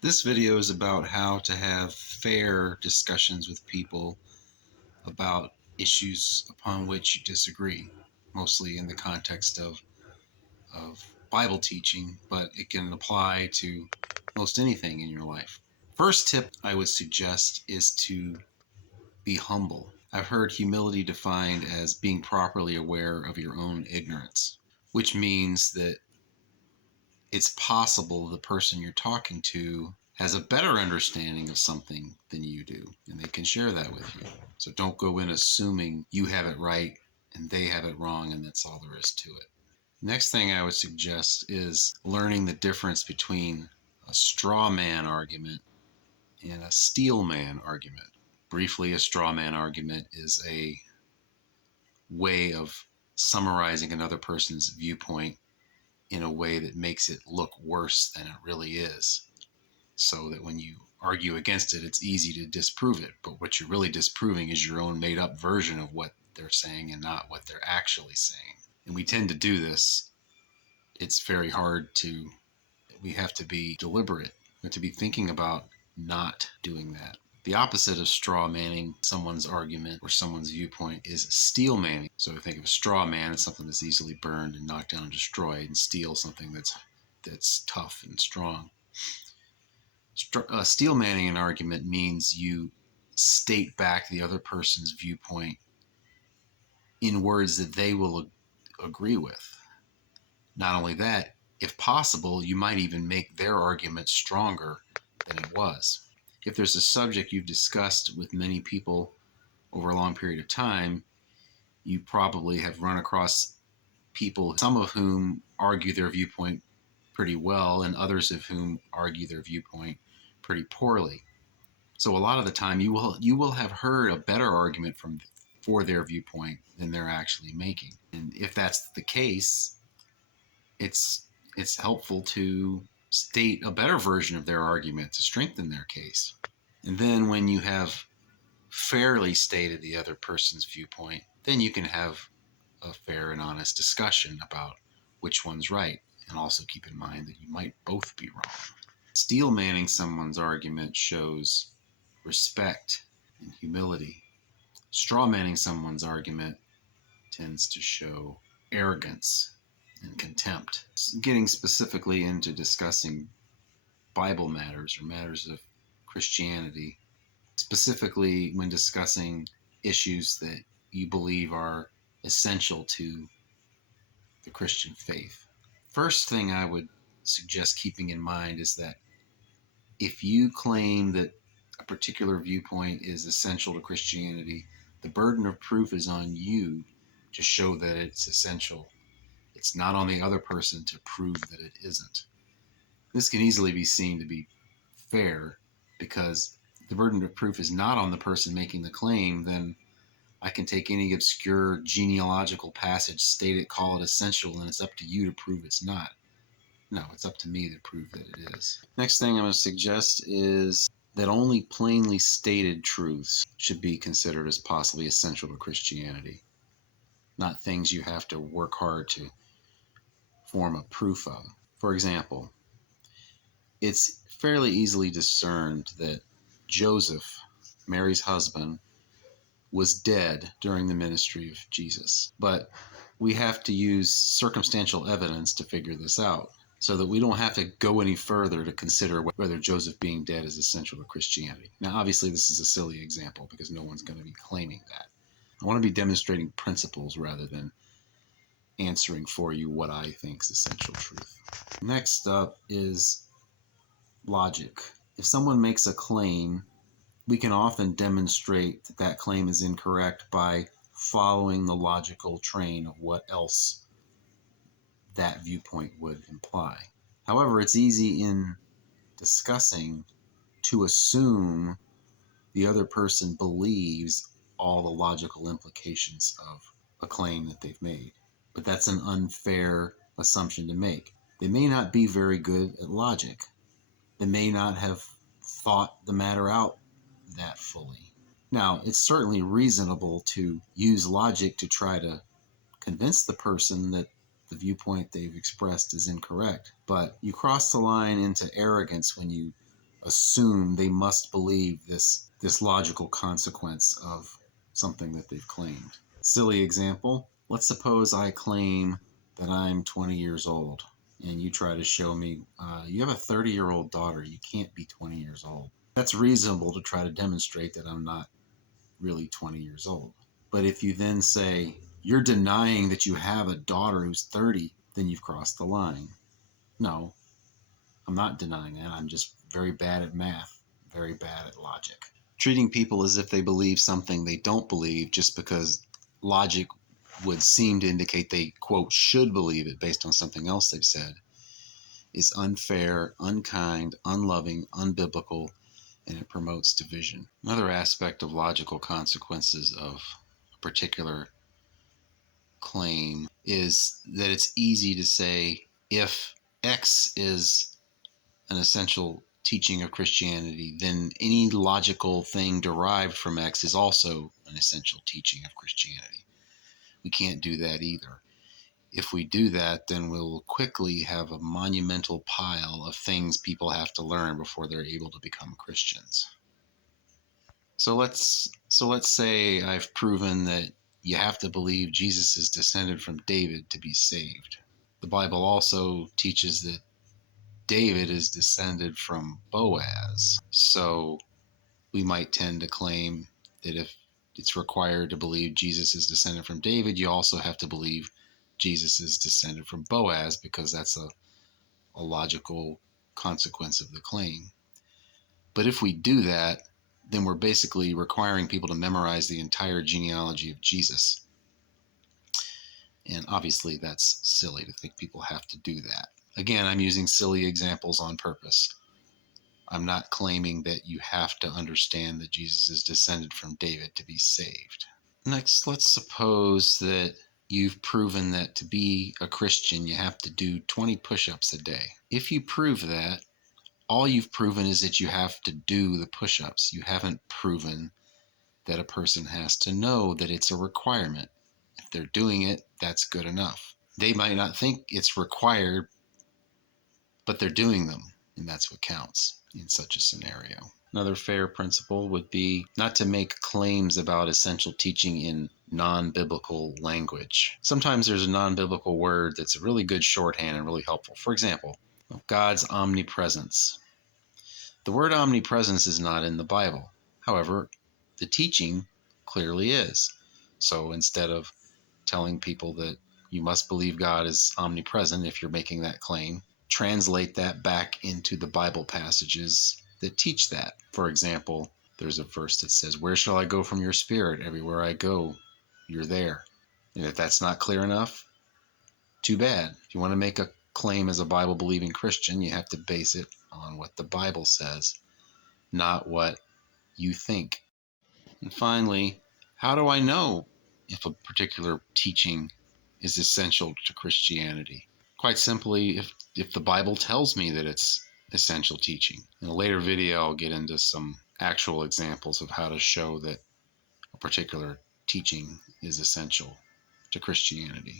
This video is about how to have fair discussions with people about issues upon which you disagree, mostly in the context of Bible teaching, but it can apply to most anything in your life. First tip I would suggest is to be humble. I've heard humility defined as being properly aware of your own ignorance, which means that it's possible the person you're talking to has a better understanding of something than you do, and they can share that with you. So don't go in assuming you have it right and they have it wrong, and that's all there is to it. Next thing I would suggest is learning the difference between a straw man argument and a steel man argument. Briefly, a straw man argument is a way of summarizing another person's viewpoint in a way that makes it look worse than it really is, so that when you argue against it, it's easy to disprove it. But what you're really disproving is your own made up version of what they're saying and not what they're actually saying. And we tend to do this. It's very hard to, we have to be deliberate. We have to be thinking about not doing that. The opposite of straw manning someone's argument or someone's viewpoint is steel manning. So I think of a straw man as something that's easily burned and knocked down and destroyed, and steel something that's tough and strong. Steel manning an argument means you state back the other person's viewpoint in words that they will agree with. Not only that, if possible, you might even make their argument stronger than it was. If there's a subject you've discussed with many people over a long period of time, you probably have run across people, some of whom argue their viewpoint pretty well and others of whom argue their viewpoint pretty poorly. So a lot of the time you will have heard a better argument for their viewpoint than they're actually making. And if that's the case, it's helpful to state a better version of their argument to strengthen their case. And then when you have fairly stated the other person's viewpoint, then you can have a fair and honest discussion about which one's right. And also keep in mind that you might both be wrong. Steel manning someone's argument shows respect and humility. Straw manning someone's argument tends to show arrogance and contempt. Getting specifically into discussing Bible matters or matters of Christianity, specifically when discussing issues that you believe are essential to the Christian faith. First thing I would suggest keeping in mind is that if you claim that a particular viewpoint is essential to Christianity, the burden of proof is on you to show that it's essential. It's not on the other person to prove that it isn't. This can easily be seen to be fair because the burden of proof is not on the person making the claim. Then I can take any obscure genealogical passage, state it, call it essential, and it's up to you to prove it's not. No, it's up to me to prove that it is. Next thing I'm going to suggest is that only plainly stated truths should be considered as possibly essential to Christianity, not things you have to work hard to form a proof of. For example, it's fairly easily discerned that Joseph, Mary's husband, was dead during the ministry of Jesus. But we have to use circumstantial evidence to figure this out, so that we don't have to go any further to consider whether Joseph being dead is essential to Christianity. Now, obviously, this is a silly example because no one's going to be claiming that. I want to be demonstrating principles rather than answering for you what I think is essential truth. Next up is logic. If someone makes a claim, we can often demonstrate that that claim is incorrect by following the logical train of what else that viewpoint would imply. However, it's easy in discussing to assume the other person believes all the logical implications of a claim that they've made. But that's an unfair assumption to make. They may not be very good at logic. They may not have thought the matter out that fully. Now, it's certainly reasonable to use logic to try to convince the person that the viewpoint they've expressed is incorrect, but you cross the line into arrogance when you assume they must believe this logical consequence of something that they've claimed. Silly example. Let's suppose I claim that I'm 20 years old, and you try to show me you have a 30-year-old daughter. You can't be 20 years old. That's reasonable to try to demonstrate that I'm not really 20 years old. But if you then say, you're denying that you have a daughter who's 30, then you've crossed the line. No, I'm not denying that. I'm just very bad at math, very bad at logic. Treating people as if they believe something they don't believe just because logic would seem to indicate they, quote, should believe it based on something else they've said is unfair, unkind, unloving, unbiblical, and it promotes division. Another aspect of logical consequences of a particular claim is that it's easy to say if X is an essential teaching of Christianity, then any logical thing derived from X is also an essential teaching of Christianity. We can't do that either. If we do that, then we'll quickly have a monumental pile of things people have to learn before they're able to become Christians. So let's say I've proven that you have to believe Jesus is descended from David to be saved. The Bible also teaches that David is descended from Boaz. So we might tend to claim that if it's required to believe Jesus is descended from David, you also have to believe Jesus is descended from Boaz, because that's a logical consequence of the claim. But if we do that, then we're basically requiring people to memorize the entire genealogy of Jesus. And obviously that's silly to think people have to do that. Again, I'm using silly examples on purpose. I'm not claiming that you have to understand that Jesus is descended from David to be saved. Next, let's suppose that you've proven that to be a Christian, you have to do 20 push-ups a day. If you prove that, all you've proven is that you have to do the push-ups. You haven't proven that a person has to know that it's a requirement. If they're doing it, that's good enough. They might not think it's required, but they're doing them, and that's what counts in such a scenario. Another fair principle would be not to make claims about essential teaching in non-biblical language. Sometimes there's a non-biblical word that's a really good shorthand and really helpful. For example, God's omnipresence. The word omnipresence is not in the Bible. However, the teaching clearly is. So instead of telling people that you must believe God is omnipresent if you're making that claim, translate that back into the Bible passages that teach that. For example, there's a verse that says, "Where shall I go from your spirit? Everywhere I go, you're there." And if that's not clear enough, too bad. If you want to make a claim as a Bible-believing Christian, you have to base it on what the Bible says, not what you think. And finally, how do I know if a particular teaching is essential to Christianity? Quite simply, if the Bible tells me that it's essential teaching. In a later video, I'll get into some actual examples of how to show that a particular teaching is essential to Christianity.